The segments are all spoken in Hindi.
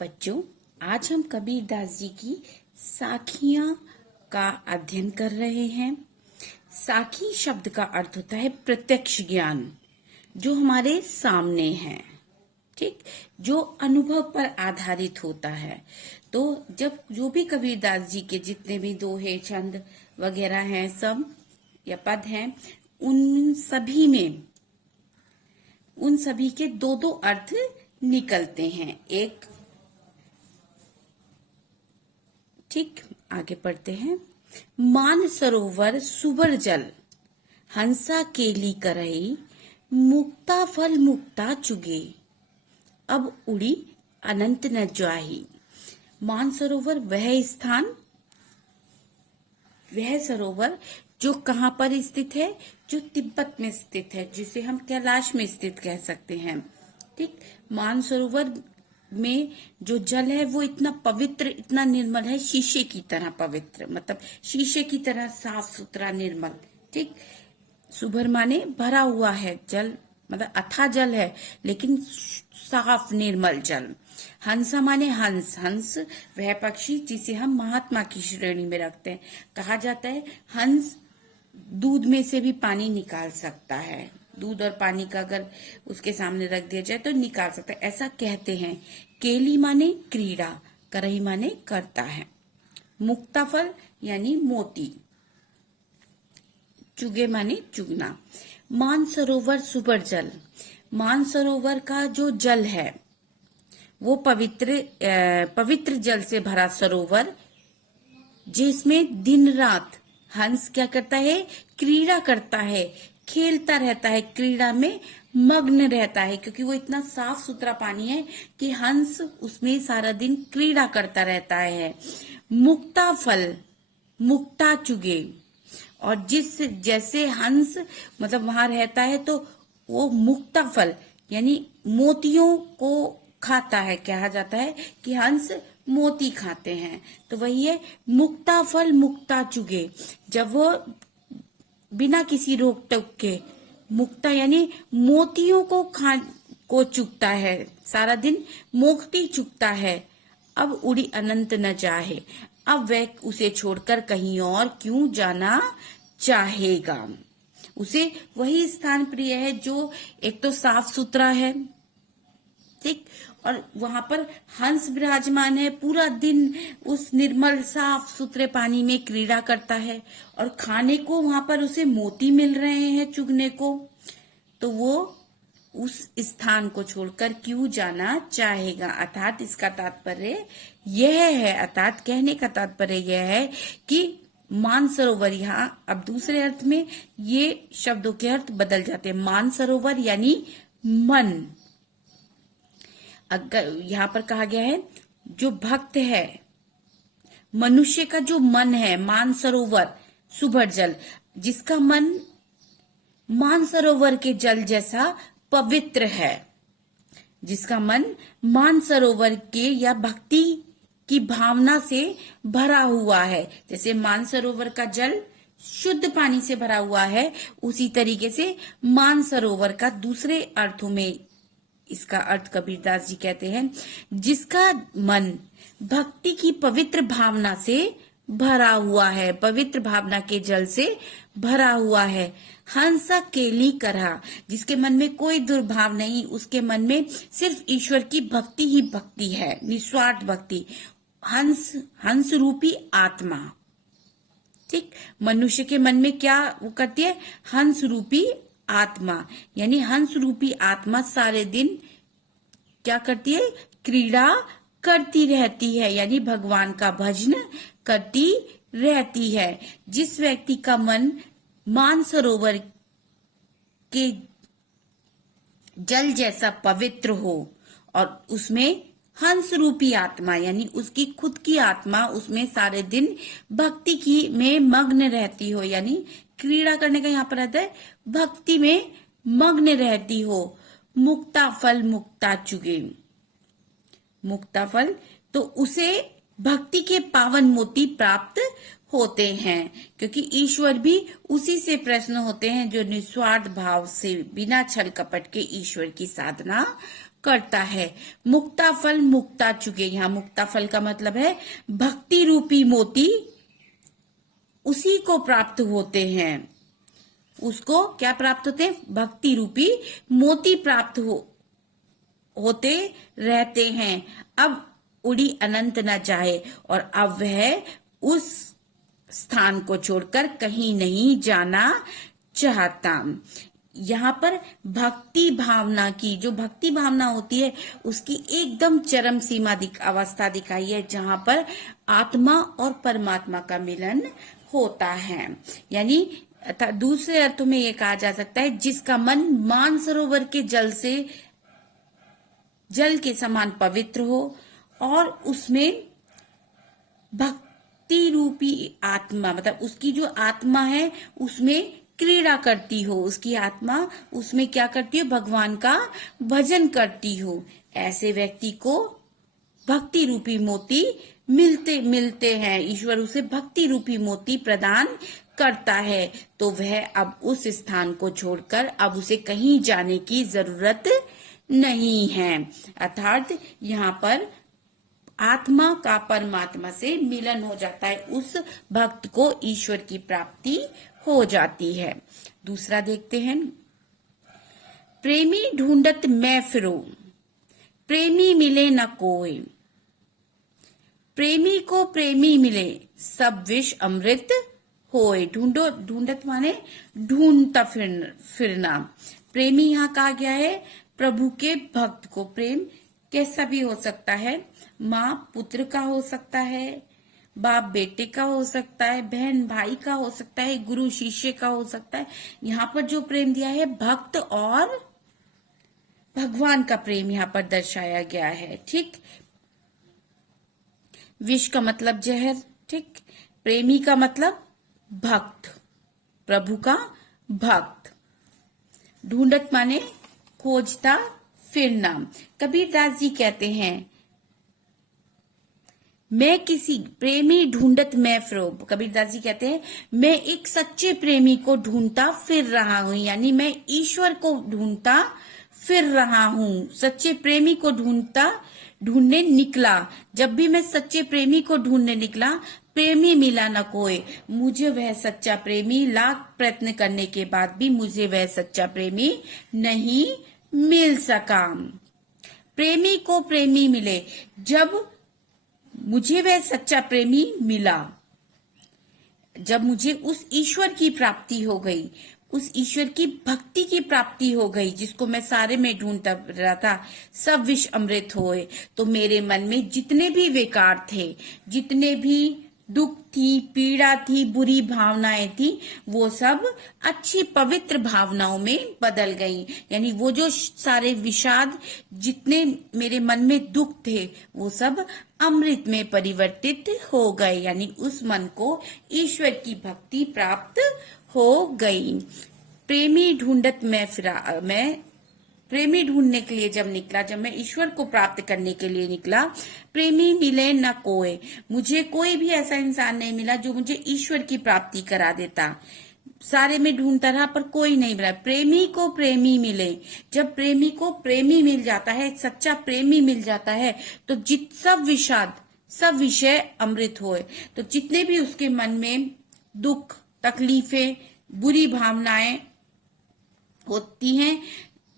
बच्चों, आज हम कबीरदास जी की साखियां का अध्ययन कर रहे हैं। साखी शब्द का अर्थ होता है प्रत्यक्ष ज्ञान, जो हमारे सामने है, ठीक, जो अनुभव पर आधारित होता है। तो जब जो भी कबीरदास जी के जितने भी दोहे, छंद वगैरह हैं, सब या पद हैं, उन सभी के दो दो अर्थ निकलते हैं। एक, ठीक, आगे पढ़ते हैं। मान सरोवर सुबर जल, हंसा केली करई, मुक्ता फल मुक्ता चुगे, अब उड़ी अनंत न जाही। मान सरोवर वह सरोवर जो कहाँ पर स्थित है, जो तिब्बत में स्थित है, जिसे हम कैलाश में स्थित कह सकते हैं। ठीक, मान सरोवर में जो जल है वो इतना पवित्र, इतना निर्मल है, शीशे की तरह पवित्र, मतलब शीशे की तरह साफ सुथरा निर्मल। ठीक, सुभर माने भरा हुआ है जल, मतलब अथाह जल है लेकिन साफ निर्मल जल। हंसा माने हंस, हंस वह पक्षी जिसे हम महात्मा की श्रेणी में रखते हैं। कहा जाता है हंस दूध में से भी पानी निकाल सकता है, दूध और पानी का अगर उसके सामने रख दिया जाए तो निकाल सकता है, ऐसा कहते हैं। केली माने क्रीड़ा, करही माने करता है। मुक्ताफल यानी मोती, चुगे माने चुगना। मान सरोवर सुपर जल, मान सरोवर का जो जल है वो पवित्र जल से भरा सरोवर, जिसमें दिन रात हंस क्या करता है, क्रीड़ा करता है, खेलता रहता है, क्रीड़ा में मग्न रहता है, क्योंकि वो इतना साफ सुथरा पानी है कि हंस उसमें सारा दिन क्रीड़ा करता रहता है। मुक्ता फल मुक्ता चुगे, और जैसे हंस मतलब वहां रहता है तो वो मुक्ता फल यानी मोतियों को खाता है। कहा जाता है कि हंस मोती खाते हैं, तो वही है मुक्ता फल मुक्ता चुगे। जब वो बिना किसी रोक टोक के मुक्ता यानी मोतियों को चुगता है, सारा दिन मोती चुगता है, अब उड़ी अनंत न चाहे, अब वह उसे छोड़कर कहीं और क्यों जाना चाहेगा। उसे वही स्थान प्रिय है जो एक तो साफ सुथरा है, ठीक, और वहां पर हंस विराजमान है, पूरा दिन उस निर्मल साफ सुथरे पानी में क्रीड़ा करता है, और खाने को वहां पर उसे मोती मिल रहे हैं चुगने को, तो वो उस स्थान को छोड़कर क्यों जाना चाहेगा। अर्थात इसका तात्पर्य यह है, अर्थात कहने का तात्पर्य यह है कि मानसरोवर, यहाँ अब दूसरे अर्थ में ये शब्दों के अर्थ बदल जाते हैं। मानसरोवर यानी मन, अगर यहाँ पर कहा गया है जो भक्त है, मनुष्य का जो मन है, मानसरोवर सुभर जल, जिसका मन मानसरोवर के जल जैसा पवित्र है, जिसका मन मानसरोवर के या भक्ति की भावना से भरा हुआ है। जैसे मानसरोवर का जल शुद्ध पानी से भरा हुआ है, उसी तरीके से मानसरोवर का दूसरे अर्थों में इसका अर्थ कबीरदास जी कहते हैं जिसका मन भक्ति की पवित्र भावना से भरा हुआ है, पवित्र भावना के जल से भरा हुआ है। हंसा केली करहा, जिसके मन में कोई दुर्भाव नहीं, उसके मन में सिर्फ ईश्वर की भक्ति ही भक्ति है, निस्वार्थ भक्ति। हंस रूपी आत्मा, ठीक, मनुष्य के मन में क्या वो करती है, हंस रूपी आत्मा, यानी हंस रूपी आत्मा सारे दिन क्या करती है, क्रीड़ा करती रहती है, यानी भगवान का भजन करती रहती है। जिस व्यक्ति का मन मानसरोवर के जल जैसा पवित्र हो और उसमें हंस रूपी आत्मा यानी उसकी खुद की आत्मा उसमें सारे दिन भक्ति की में मग्न रहती हो, यानी क्रीड़ा करने का यहाँ पर आता है, भक्ति में मग्न रहती हो। मुक्ता फल मुक्ता चुगे, मुक्ता फल तो उसे भक्ति के पावन मोती प्राप्त होते हैं, क्योंकि ईश्वर भी उसी से प्रसन्न होते हैं जो निस्वार्थ भाव से बिना छल कपट के ईश्वर की साधना करता है। मुक्ता फल मुक्ता चुके, यहाँ मुक्ता फल का मतलब है भक्ति रूपी मोती उसी को प्राप्त होते हैं। उसको क्या प्राप्त होते हैं? भक्ति रूपी मोती प्राप्त होते रहते हैं। अब उड़ी अनंत न जाए, और अब वह उस स्थान को छोड़कर कहीं नहीं जाना चाहता। यहाँ पर भक्ति भावना की, जो भक्ति भावना होती है उसकी एकदम चरम सीमा अवस्था दिखाई है, जहां पर आत्मा और परमात्मा का मिलन होता है। यानी दूसरे अर्थों में ये कहा जा सकता है जिसका मन मानसरोवर के जल के समान पवित्र हो, और उसमें भक्ति रूपी आत्मा, मतलब उसकी जो आत्मा है उसमें क्रीड़ा करती हो, उसकी आत्मा उसमें क्या करती हो? भगवान का भजन करती हो। ऐसे व्यक्ति को भक्ति रूपी मोती मिलते हैं। ईश्वर उसे भक्ति रूपी मोती प्रदान करता है, तो वह अब उस स्थान को छोड़कर अब उसे कहीं जाने की जरूरत नहीं है। अर्थात यहाँ पर आत्मा का परमात्मा से मिलन हो जाता है, उस भक्त को ईश्वर की प्राप्ति हो जाती है। दूसरा देखते हैं, प्रेमी ढूंढत मैं फिरो, प्रेमी मिले न कोई। प्रेमी को प्रेमी मिले, सब विष अमृत होए। ढूंढत माने ढूंढता फिरना। प्रेमी यहाँ कहा गया है प्रभु के भक्त को। प्रेम कैसा भी हो सकता है, माँ पुत्र का हो सकता है, बाप बेटे का हो सकता है, बहन भाई का हो सकता है, गुरु शिष्य का हो सकता है। यहाँ पर जो प्रेम दिया है भक्त और भगवान का प्रेम यहाँ पर दर्शाया गया है। ठीक, विष का मतलब जहर। ठीक, प्रेमी का मतलब भक्त, प्रभु का भक्त। ढूंढत माने खोजता फिरना। कबीरदास जी कहते हैं, मैं किसी प्रेमी ढूंढत मैं फिरो। कबीरदास जी कहते हैं, मैं एक सच्चे प्रेमी को ढूंढता फिर रहा हूं, यानी मैं ईश्वर को ढूंढता फिर रहा हूं। सच्चे प्रेमी को ढूंढने निकला। जब भी मैं सच्चे प्रेमी को ढूंढने निकला, प्रेमी मिला न कोई। मुझे वह सच्चा प्रेमी, लाख प्रयत्न करने के बाद भी मुझे वह सच्चा प्रेमी नहीं मिल सका। प्रेमी को प्रेमी मिले, जब मुझे वह सच्चा प्रेमी मिला, जब मुझे उस ईश्वर की प्राप्ति हो गई, उस ईश्वर की भक्ति की प्राप्ति हो गई जिसको मैं सारे में ढूंढता रहा था, सब विष अमृत होए, तो मेरे मन में जितने भी विकार थे, जितने भी दुख थी, पीड़ा थी, बुरी भावनाएं थी, वो सब अच्छी पवित्र भावनाओं में बदल गई। यानी वो जो सारे विषाद, जितने मेरे मन में दुख थे, वो सब अमृत में परिवर्तित हो गए। यानी उस मन को ईश्वर की भक्ति प्राप्त हो गई। प्रेमी ढूंढत मैं फिरा, मैं प्रेमी ढूंढने के लिए जब निकला, जब मैं ईश्वर को प्राप्त करने के लिए निकला, प्रेमी मिले न कोई। मुझे कोई भी ऐसा इंसान नहीं मिला जो मुझे ईश्वर की प्राप्ति करा देता। सारे में ढूंढता रहा पर कोई नहीं मिला। प्रेमी को प्रेमी मिले, जब प्रेमी को प्रेमी मिल जाता है, सच्चा प्रेमी मिल जाता है, तो सब विषाद, सब विषय अमृत होए। तो जितने भी उसके मन में दुख, तकलीफें, बुरी भावनाएं होती हैं,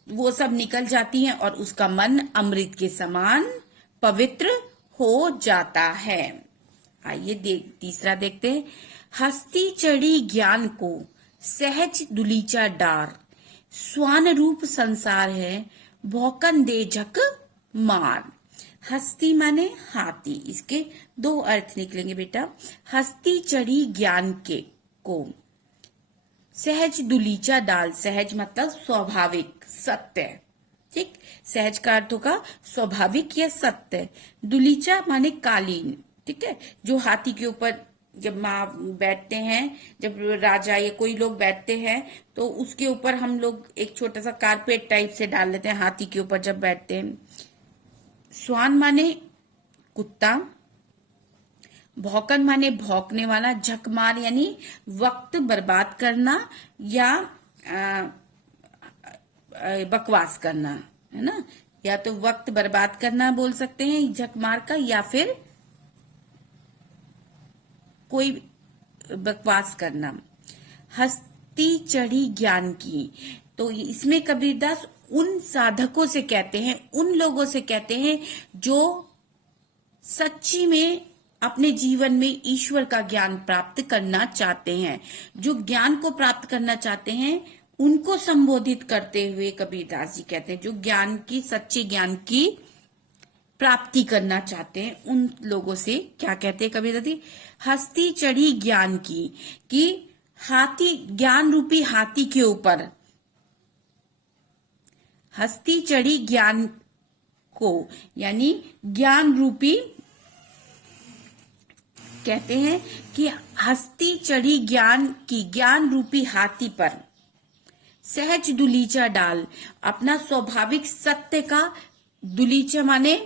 वो सब निकल जाती हैं और उसका मन अमृत के समान पवित्र हो जाता है। आइए तीसरा देखते हैं, हस्ती चढ़ी ज्ञान को सहज दुलीचा डार, स्वान रूप संसार है भौकन दे झक मार। हस्ती माने हाथी, इसके दो अर्थ निकलेंगे बेटा। हस्ती चढ़ी ज्ञान को, सहज दुलीचा डाल, सहज मतलब स्वाभाविक, सत्य। ठीक, सहज का अर्थ होगा स्वाभाविक या सत्य। दुलीचा माने कालीन। ठीक है, जो हाथी के ऊपर जब माँ बैठते हैं, जब राजा या कोई लोग बैठते हैं, तो उसके ऊपर हम लोग एक छोटा सा कारपेट टाइप से डाल लेते हैं हाथी के ऊपर जब बैठते हैं। स्वान माने कुत्ता, भौकन माने भौंकने वाला, झकमार यानी वक्त बर्बाद करना या बकवास करना, है ना। या तो वक्त बर्बाद करना बोल सकते हैं झक मार का, या फिर कोई बकवास करना। हस्ती चढ़ी ज्ञान की, तो इसमें कबीरदास उन साधकों से कहते हैं, उन लोगों से कहते हैं जो सच्ची में अपने जीवन में ईश्वर का ज्ञान प्राप्त करना चाहते हैं, जो ज्ञान को प्राप्त करना चाहते हैं, उनको संबोधित करते हुए कबीरदास जी कहते हैं जो ज्ञान की, सच्चे ज्ञान की प्राप्ति करना चाहते हैं, उन लोगों से क्या कहते हैं कबीरदास जी? हस्ती चढ़ी ज्ञान की, कि हाथी, ज्ञान रूपी हाथी के ऊपर, हस्ती चढ़ी ज्ञान को, यानी ज्ञान रूपी, कहते हैं कि हस्ती चढ़ी ज्ञान की, ज्ञान रूपी हाथी पर सहज दुलीचा डाल, अपना स्वाभाविक सत्य का, दुलीचा माने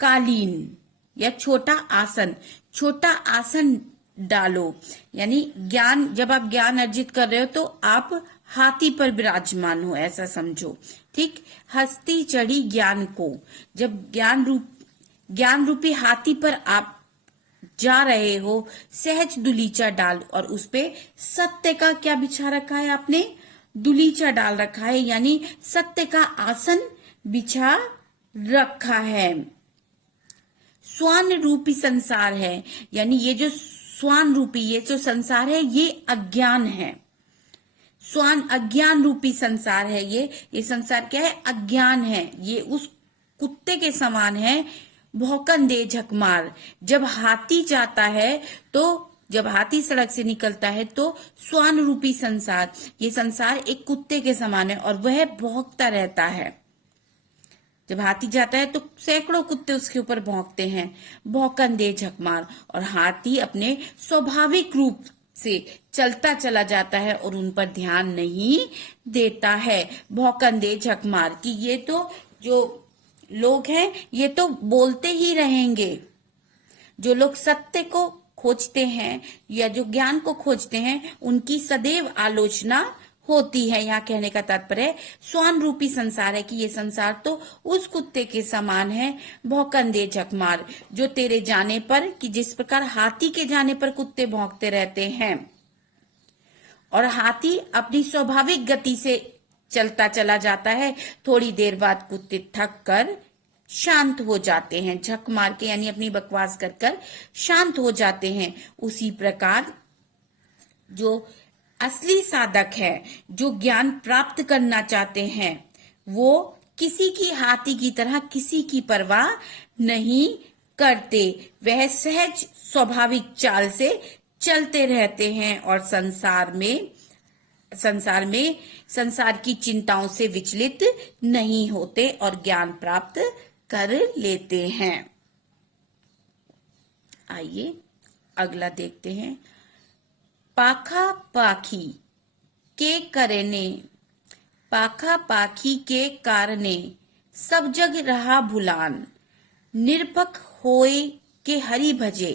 कालीन या छोटा आसन, छोटा आसन डालो। यानी ज्ञान, जब आप ज्ञान अर्जित कर रहे हो तो आप हाथी पर विराजमान हो, ऐसा समझो। ठीक, हस्ती चढ़ी ज्ञान को, जब ज्ञान रूपी हाथी पर आप जा रहे हो, सहज दुलीचा डाल, और उस पे सत्य का क्या बिछा रखा है आपने? दुलीचा डाल रखा है, यानी सत्य का आसन बिछा रखा है। स्वान रूपी संसार है, यानी ये जो स्वान रूपी, ये जो संसार है, ये अज्ञान है। स्वान अज्ञान रूपी संसार है, ये संसार क्या है? अज्ञान है। ये उस कुत्ते के समान है, भौंकन दे झकमार। जब हाथी जाता है, तो जब हाथी सड़क से निकलता है तो स्वान रूपी संसार, ये संसार एक कुत्ते के समान है और वह भौंकता रहता है। जब हाथी जाता है तो सैकड़ों कुत्ते उसके ऊपर भौंकते हैं, भौंकन दे झकमार, और हाथी अपने स्वाभाविक रूप से चलता चला जाता है और उन पर ध्यान नहीं देता है। भौंकन दे झकमार, कि ये तो जो लोग हैं ये तो बोलते ही रहेंगे। जो लोग सत्य को खोजते हैं या जो ज्ञान को खोजते हैं, उनकी सदैव आलोचना होती है। यहाँ कहने का तात्पर्य स्वान रूपी संसार है कि ये संसार तो उस कुत्ते के समान है, भौंकन दे झकमार, जो तेरे जाने पर, कि जिस प्रकार हाथी के जाने पर कुत्ते भौंकते रहते हैं और हाथी अपनी स्वाभाविक गति से चलता चला जाता है, थोड़ी देर बाद कुत्ते थक कर शांत हो जाते हैं, झक मार के, यानी अपनी बकवास कर कर शांत हो जाते हैं। उसी प्रकार जो असली साधक है, जो ज्ञान प्राप्त करना चाहते हैं, वो किसी की, हाथी की तरह किसी की परवाह नहीं करते। वह सहज स्वाभाविक चाल से चलते रहते हैं और संसार की चिंताओं से विचलित नहीं होते और ज्ञान प्राप्त कर लेते हैं। आइए अगला देखते हैं। पाखा पाखी के करने, पाखा पाखी के कारणे सब जग रहा भुलान, निरपक होए के हरि भजे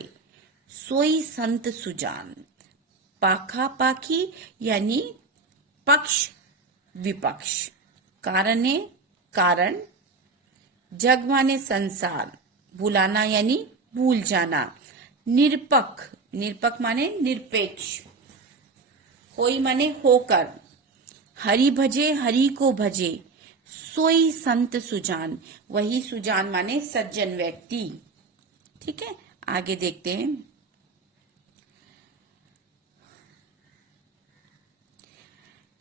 सोई संत सुजान। पाखा पाखी यानी पक्ष विपक्ष, कारणे कारण, जग माने संसार, भुलाना यानी भूल जाना, निरपक, निरपक माने निरपेक्ष, होई माने होकर, हरि भजे, हरि को भजे, सोई संत सुजान, वही सुजान माने सज्जन व्यक्ति। ठीक है, आगे देखते हैं।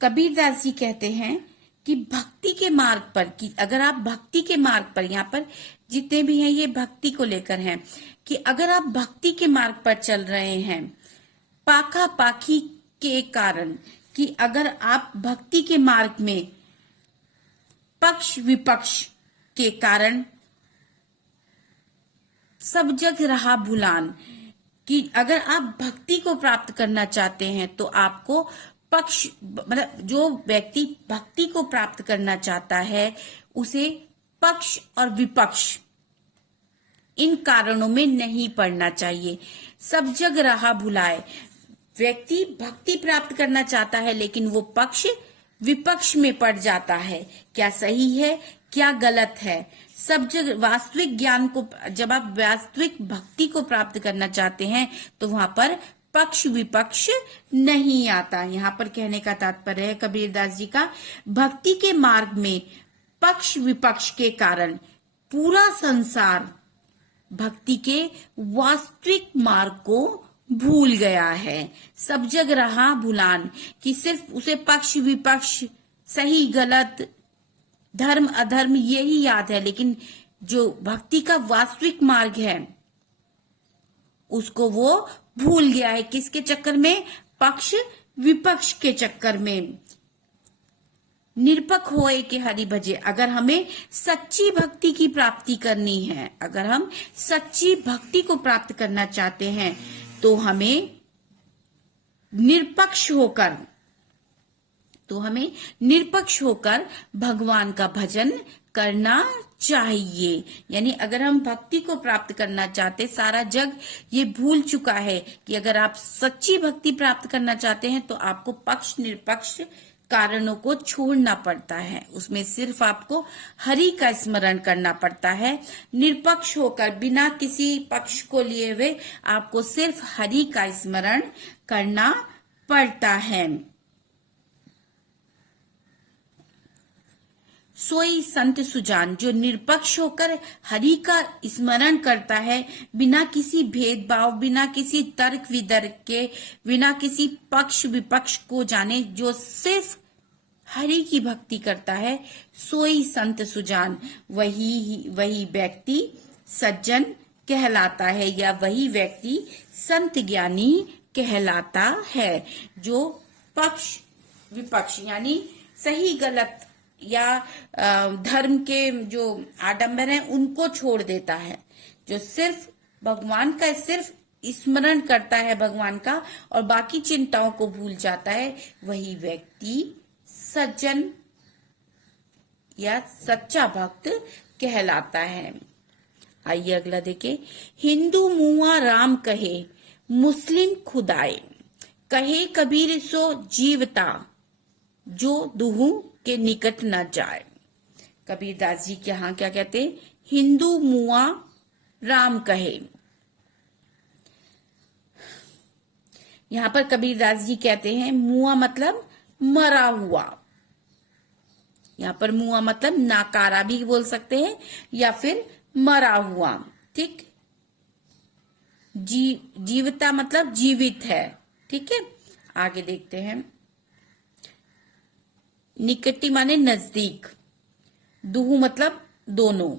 कबीरदास जी कहते हैं कि भक्ति के मार्ग पर, कि अगर आप भक्ति के मार्ग पर, यहाँ पर जितने भी हैं ये भक्ति को लेकर हैं, कि अगर आप भक्ति के मार्ग पर चल रहे हैं, पाखा पाखी के कारण, कि अगर आप भक्ति के मार्ग में पक्ष विपक्ष के कारण सब जग रहा भुलान, कि अगर आप भक्ति को प्राप्त करना चाहते हैं तो आपको पक्ष, मतलब जो व्यक्ति भक्ति को प्राप्त करना चाहता है उसे पक्ष और विपक्ष इन कारणों में नहीं पड़ना चाहिए। सब जग रहा भुलाए, व्यक्ति भक्ति प्राप्त करना चाहता है लेकिन वो पक्ष विपक्ष में पड़ जाता है। क्या सही है? क्या गलत है। सब जगह वास्तविक ज्ञान को, जब आप वास्तविक भक्ति को प्राप्त करना चाहते हैं तो वहां पर पक्ष विपक्ष नहीं आता। यहाँ पर कहने का तात्पर्य है कबीरदास जी का, भक्ति के मार्ग में पक्ष विपक्ष के कारण पूरा संसार भक्ति के वास्तविक मार्ग को भूल गया है। सब जग रहा भुलान, कि सिर्फ उसे पक्ष विपक्ष, सही गलत, धर्म अधर्म यही याद है, लेकिन जो भक्ति का वास्तविक मार्ग है उसको वो भूल गया है। किसके चक्कर में? पक्ष विपक्ष के चक्कर में। निरपक होए के हरि भजे। अगर हमें सच्ची भक्ति की प्राप्ति करनी है, अगर हम सच्ची भक्ति को प्राप्त करना चाहते हैं तो हमें निरपक्ष होकर भगवान का भजन करना चाहिए। यानी अगर हम भक्ति को प्राप्त करना चाहते, सारा जग ये भूल चुका है कि अगर आप सच्ची भक्ति प्राप्त करना चाहते हैं तो आपको पक्ष निरपक्ष कारणों को छोड़ना पड़ता है। उसमें सिर्फ आपको हरि का स्मरण करना पड़ता है। निरपक्ष होकर बिना किसी पक्ष को लिए हुए आपको सिर्फ हरि का स्मरण करना पड़ता है। सोई संत सुजान, जो निरपक्ष होकर हरि का स्मरण करता है, बिना किसी भेदभाव, बिना किसी तर्क वितर्क के, बिना किसी पक्ष विपक्ष को जाने, जो सिर्फ हरि की भक्ति करता है, सोई संत सुजान, वही व्यक्ति सज्जन कहलाता है, या वही व्यक्ति संत ज्ञानी कहलाता है, जो पक्ष विपक्ष यानी सही गलत या धर्म के जो आडंबर हैं उनको छोड़ देता है, जो सिर्फ भगवान का सिर्फ स्मरण करता है भगवान का और बाकी चिंताओं को भूल जाता है, वही व्यक्ति सज्जन या सच्चा भक्त कहलाता है। आइए अगला देखें। हिंदू मुआ राम कहे, मुस्लिम खुदाए, कहे कबीर सो जीवता, जो दुहू के निकट न जाए। कबीरदास जी के यहाँ क्या कहते हैं? हिंदू मुआ राम कहे। यहाँ पर कबीरदास जी कहते हैं मुआ मतलब मरा हुआ। यहाँ पर मुआ मतलब नाकारा भी बोल सकते हैं या फिर मरा हुआ। ठीक। जीवता मतलब जीवित है। ठीक है, आगे देखते हैं। निकटी माने नजदीक, दुहु मतलब दोनों,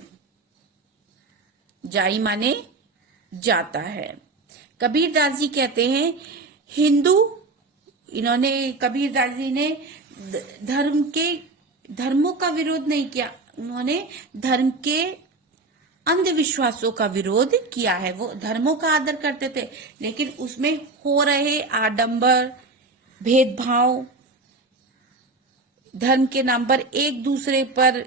जाई माने जाता है। कबीरदास जी कहते हैं हिंदू, कबीरदास जी ने धर्मों का विरोध नहीं किया, उन्होंने धर्म के अंधविश्वासों का विरोध किया है। वो धर्मों का आदर करते थे, लेकिन उसमें हो रहे आडंबर, भेदभाव, धर्म के नाम पर एक दूसरे पर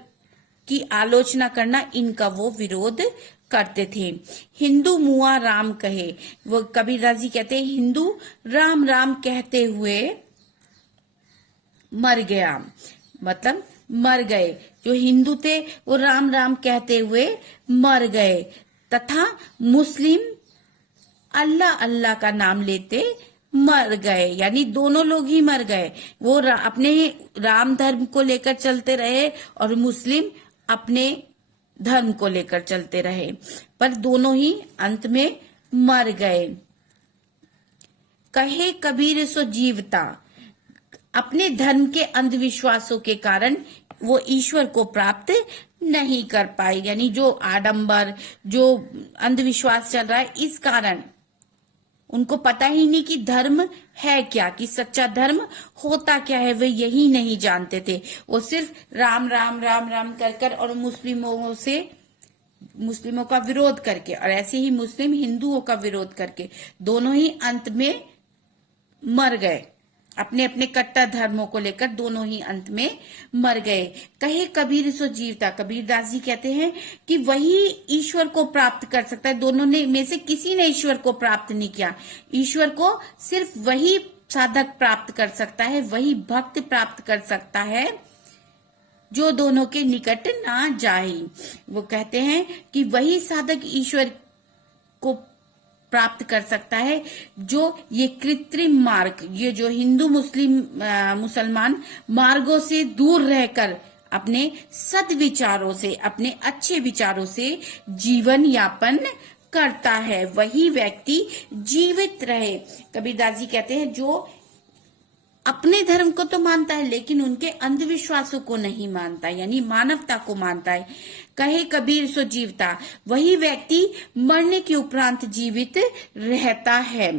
की आलोचना करना, इनका वो विरोध करते थे। हिंदू मुआ राम कहे, वो कबीरदास जी कहते हैं हिंदू राम राम कहते हुए मर गया, मतलब मर गए। जो हिंदू थे वो राम राम कहते हुए मर गए, तथा मुस्लिम अल्लाह अल्लाह का नाम लेते मर गए, यानी दोनों लोग ही मर गए। वो अपने राम धर्म को लेकर चलते रहे और मुस्लिम अपने धर्म को लेकर चलते रहे, पर दोनों ही अंत में मर गए। कहे कबीर सो जीवता, अपने धर्म के अंधविश्वासों के कारण वो ईश्वर को प्राप्त नहीं कर पाए, यानी जो आडंबर, जो अंधविश्वास चल रहा है, इस कारण उनको पता ही नहीं कि धर्म है क्या, कि सच्चा धर्म होता क्या है, वे यही नहीं जानते थे। वो सिर्फ राम राम राम राम कर और मुस्लिमों का विरोध करके, और ऐसे ही मुस्लिम हिंदुओं का विरोध करके दोनों ही अंत में मर गए। अपने अपने कट्टर धर्मों को लेकर दोनों ही अंत में मर गए। कहे कबीर सो जीवता, कबीरदास जी कहते हैं कि वही ईश्वर को प्राप्त कर सकता है। दोनों ने में से किसी ने ईश्वर को प्राप्त नहीं किया। ईश्वर को सिर्फ वही साधक प्राप्त कर सकता है, वही भक्त प्राप्त कर सकता है जो दोनों के निकट ना जाए। वो कहते हैं कि वही साधक ईश्वर को प्राप्त कर सकता है जो ये कृत्रिम मार्ग, ये जो हिंदू मुसलमान मार्गों से दूर रहकर अपने सद्विचारों से, अपने अच्छे विचारों से जीवन यापन करता है, वही व्यक्ति जीवित रहे। कबीरदास जी कहते हैं जो अपने धर्म को तो मानता है लेकिन उनके अंधविश्वासों को नहीं मानता, यानी मानवता को मानता है। कहे कबीर सो जीवता, वही व्यक्ति मरने के उपरांत जीवित रहता है।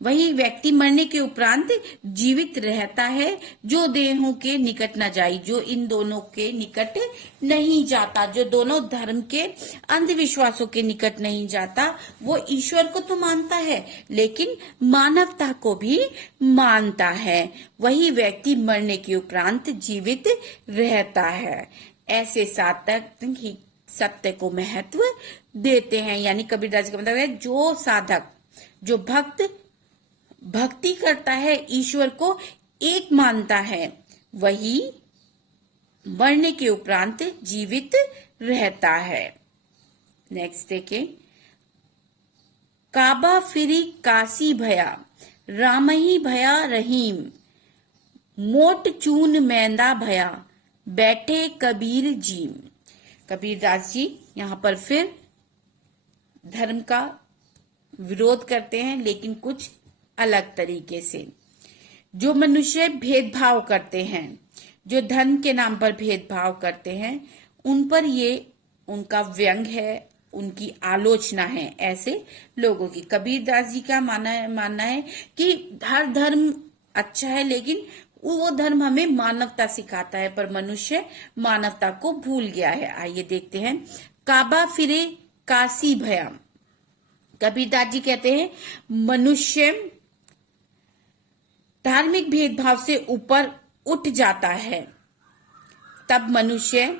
वही व्यक्ति मरने के उपरांत जीवित रहता है जो देहों के निकट न जाए, जो इन दोनों के निकट नहीं जाता, जो दोनों धर्म के अंधविश्वासों के निकट नहीं जाता। वो ईश्वर को तो मानता है लेकिन मानवता को भी मानता है। वही व्यक्ति मरने के उपरांत जीवित रहता है। ऐसे साधक ही सत्य को महत्व देते हैं। यानी कबीरदास का मतलब है जो साधक, जो भक्त भक्ति करता है, ईश्वर को एक मानता है, वही मरने के उपरांत जीवित रहता है। नेक्स्ट देखें, काबा फिरी काशी भया, राम ही भया रहीम, मोट चून मैंदा भया, बैठे कबीर जीम। कबीरदास जी यहाँ पर फिर धर्म का विरोध करते हैं लेकिन कुछ अलग तरीके से। जो मनुष्य भेदभाव करते हैं, जो धन के नाम पर भेदभाव करते हैं, उन पर ये उनका व्यंग है, उनकी आलोचना है ऐसे लोगों की। कबीरदास जी का मानना है कि हर धर्म अच्छा है लेकिन वो धर्म हमें मानवता सिखाता है, पर मनुष्य मानवता को भूल गया है। आइए देखते हैं, काबा फिरे काशी भया। कबीरदास जी कहते हैं मनुष्य धार्मिक भेदभाव से ऊपर उठ जाता है, तब मनुष्य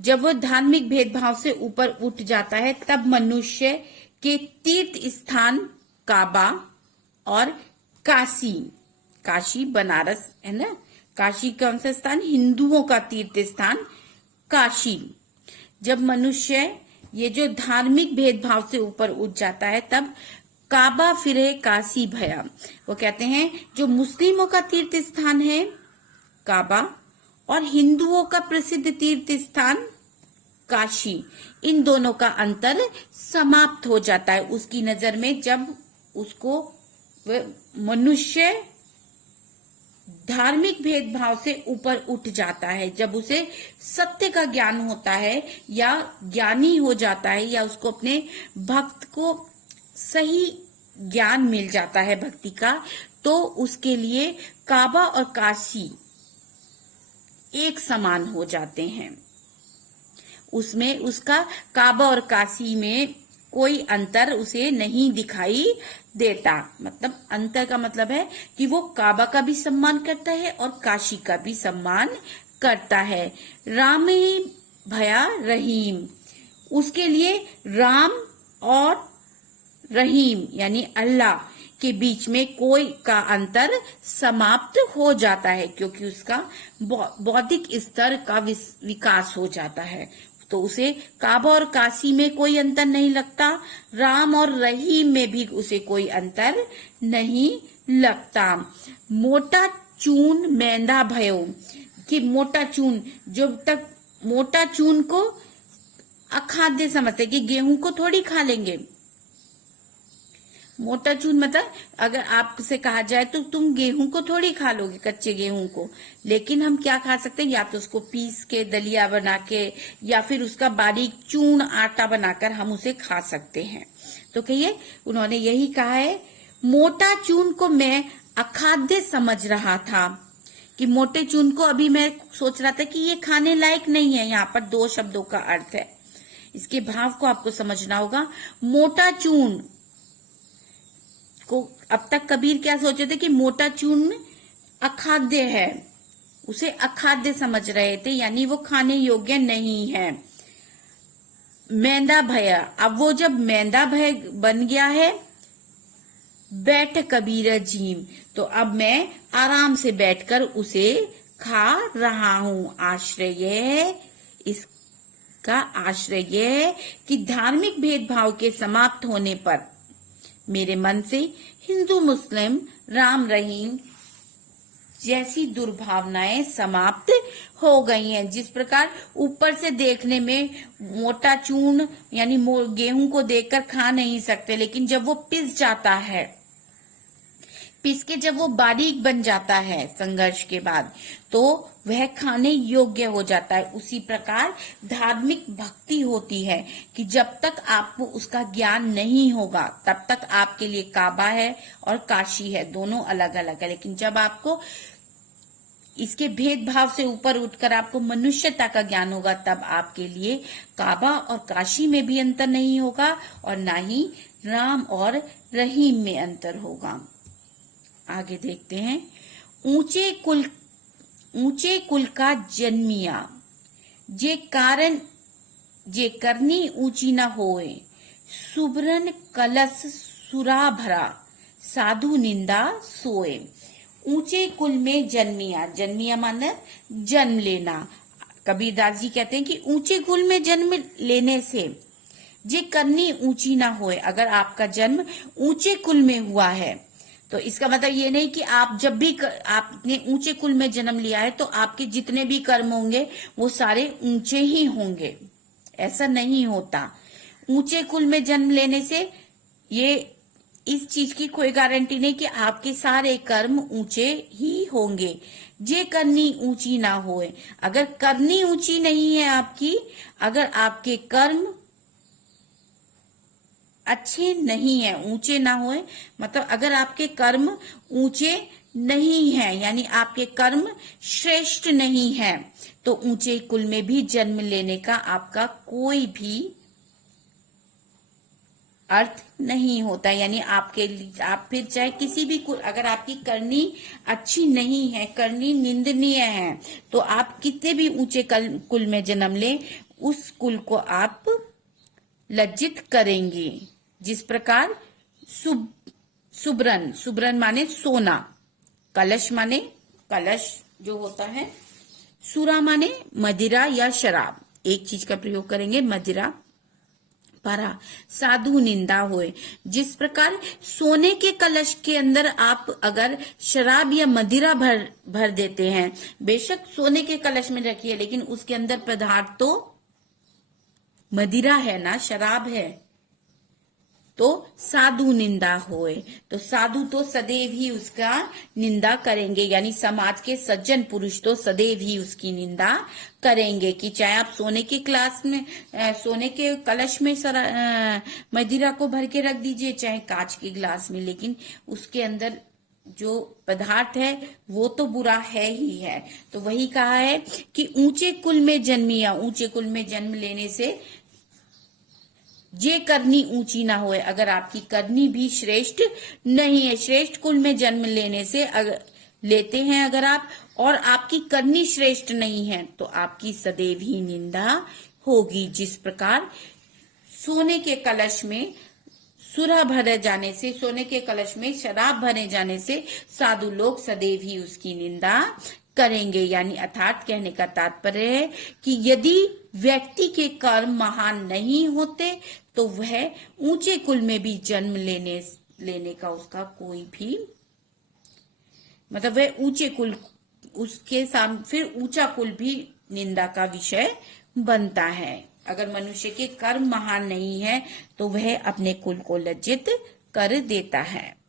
जब वो धार्मिक भेदभाव से ऊपर उठ जाता है तब मनुष्य के तीर्थ स्थान काबा और काशी, काशी बनारस है ना, काशी कौन सा स्थान? हिंदुओं का तीर्थ स्थान काशी। जब मनुष्य ये जो धार्मिक भेदभाव से ऊपर उठ जाता है तब काबा फिरे काशी भया। वो कहते हैं जो मुस्लिमों का तीर्थ स्थान है काबा और हिंदुओं का प्रसिद्ध तीर्थ स्थान काशी, इन दोनों का अंतर समाप्त हो जाता है उसकी नजर में। जब उसको मनुष्य धार्मिक भेदभाव से ऊपर उठ जाता है, जब उसे सत्य का ज्ञान होता है या ज्ञानी हो जाता है या उसको अपने भक्त को सही ज्ञान मिल जाता है भक्ति का, तो उसके लिए काबा और काशी एक समान हो जाते हैं। उसमें उसका काबा और काशी में कोई अंतर उसे नहीं दिखाई देता। मतलब अंतर का मतलब है कि वो काबा का भी सम्मान करता है और काशी का भी सम्मान करता है। राम ही भया रहीम, उसके लिए राम और रहीम यानी अल्लाह के बीच में कोई का अंतर समाप्त हो जाता है, क्योंकि उसका बौद्धिक स्तर का विकास हो जाता है, तो उसे काबा और काशी में कोई अंतर नहीं लगता, राम और रहीम में भी उसे कोई अंतर नहीं लगता। मोटा चून मैंदा भयो, कि मोटा चून, जब तक मोटा चून को अखाद्य समझते कि गेहूं को थोड़ी खा लेंगे। मोटा चून मतलब अगर आपसे कहा जाए तो तुम गेहूं को थोड़ी खा लोगे, कच्चे गेहूं को, लेकिन हम क्या खा सकते हैं, या तो उसको पीस के दलिया बना के या फिर उसका बारीक चूर्ण आटा बनाकर हम उसे खा सकते हैं। तो कहिए उन्होंने यही कहा है, मोटा चून को मैं अखाद्य समझ रहा था, कि मोटे चून को अभी मैं सोच रहा था कि ये खाने लायक नहीं है। यहाँ पर दो शब्दों का अर्थ है, इसके भाव को आपको समझना होगा। मोटा चून को अब तक कबीर क्या सोचे थे कि मोटा चूर्ण अखाद्य है, उसे अखाद्य समझ रहे थे, यानी वो खाने योग्य नहीं है। मैंदा भया, अब वो जब मैंदा भय बन गया है, बैठ कबीर जीम, तो अब मैं आराम से बैठकर उसे खा रहा हूं। आश्रय यह है, इसका आश्रय यह है कि धार्मिक भेदभाव के समाप्त होने पर मेरे मन से हिंदू मुस्लिम राम रहीम जैसी दुर्भावनाएं समाप्त हो गई हैं। जिस प्रकार ऊपर से देखने में मोटा चूर्ण यानी गेहूं को देखकर खा नहीं सकते, लेकिन जब वो पिस जाता है, पिस के जब वो बारीक बन जाता है संघर्ष के बाद, तो वह खाने योग्य हो जाता है। उसी प्रकार धार्मिक भक्ति होती है कि जब तक आपको उसका ज्ञान नहीं होगा तब तक आपके लिए काबा है और काशी है, दोनों अलग अलग है। लेकिन जब आपको इसके भेदभाव से ऊपर उठकर आपको मनुष्यता का ज्ञान होगा, तब आपके लिए काबा और काशी में भी अंतर नहीं होगा और ना ही राम और रहीम में अंतर होगा। आगे देखते हैं। ऊंचे कुल का जन्मिया, जे कारण जे करनी ऊंची न होए, सुबरन कलश सुरा भरा, साधु निंदा सोए। ऊंचे कुल में जन्मिया, जन्मिया माने जन्म लेना। कबीरदास जी कहते हैं कि ऊंचे कुल में जन्म लेने से जे करनी ऊंची ना होए। अगर आपका जन्म ऊंचे कुल में हुआ है तो इसका मतलब ये नहीं कि आप जब भी आपने ऊंचे कुल में जन्म लिया है तो आपके जितने भी कर्म होंगे वो सारे ऊंचे ही होंगे, ऐसा नहीं होता। ऊंचे कुल में जन्म लेने से ये इस चीज की कोई गारंटी नहीं कि आपके सारे कर्म ऊंचे ही होंगे। जे करनी ऊंची ना होए, अगर करनी ऊंची नहीं है आपकी, अगर आपके कर्म अच्छे नहीं है, ऊंचे ना होए, मतलब अगर आपके कर्म ऊंचे नहीं है यानी आपके कर्म श्रेष्ठ नहीं है, तो ऊंचे कुल में भी जन्म लेने का आपका कोई भी अर्थ नहीं होता। यानी आपके लिए आप फिर चाहे किसी भी कुल, अगर आपकी करनी अच्छी नहीं है, करनी निंदनीय है, तो आप कितने भी ऊंचे कुल में जन्म लें, उस कुल को आप लज्जित करेंगे। जिस प्रकार सुबरन, सुबरन माने सोना, कलश माने कलश जो होता है, सुरा माने मदिरा या शराब, एक चीज का प्रयोग करेंगे मदिरा, भरा, साधु निंदा होए। जिस प्रकार सोने के कलश के अंदर आप अगर शराब या मदिरा भर देते हैं, बेशक सोने के कलश में रखिए लेकिन उसके अंदर पदार्थ तो मदिरा है ना, शराब है, तो साधु निंदा होए। तो साधु तो सदैव ही उसका निंदा करेंगे, यानी समाज के सज्जन पुरुष तो सदैव ही उसकी निंदा करेंगे। कि चाहे आप सोने के क्लास में सोने के कलश में मदिरा को भर के रख दीजिए, चाहे कांच के गिलास में, लेकिन उसके अंदर जो पदार्थ है वो तो बुरा है ही है। तो वही कहा है कि ऊंचे कुल में जन्मिया, ऊंचे कुल में जन्म लेने से जे करनी ऊंची ना होए। अगर आपकी करनी भी श्रेष्ठ नहीं है, श्रेष्ठ कुल में जन्म लेने से अगर लेते हैं अगर आप, और आपकी करनी श्रेष्ठ नहीं है, तो आपकी सदैव ही निंदा होगी। जिस प्रकार सोने के कलश में सुरा भरे जाने से, सोने के कलश में शराब भरे जाने से साधु लोग सदैव ही उसकी निंदा करेंगे। यानी अर्थात कहने का तात्पर्य है कि यदि व्यक्ति के कर्म महान नहीं होते तो वह ऊंचे कुल में भी जन्म लेने का उसका कोई भी मतलब वह ऊंचे कुल, उसके सामने फिर ऊंचा कुल भी निंदा का विषय बनता है। अगर मनुष्य के कर्म महान नहीं है तो वह अपने कुल को लज्जित कर देता है।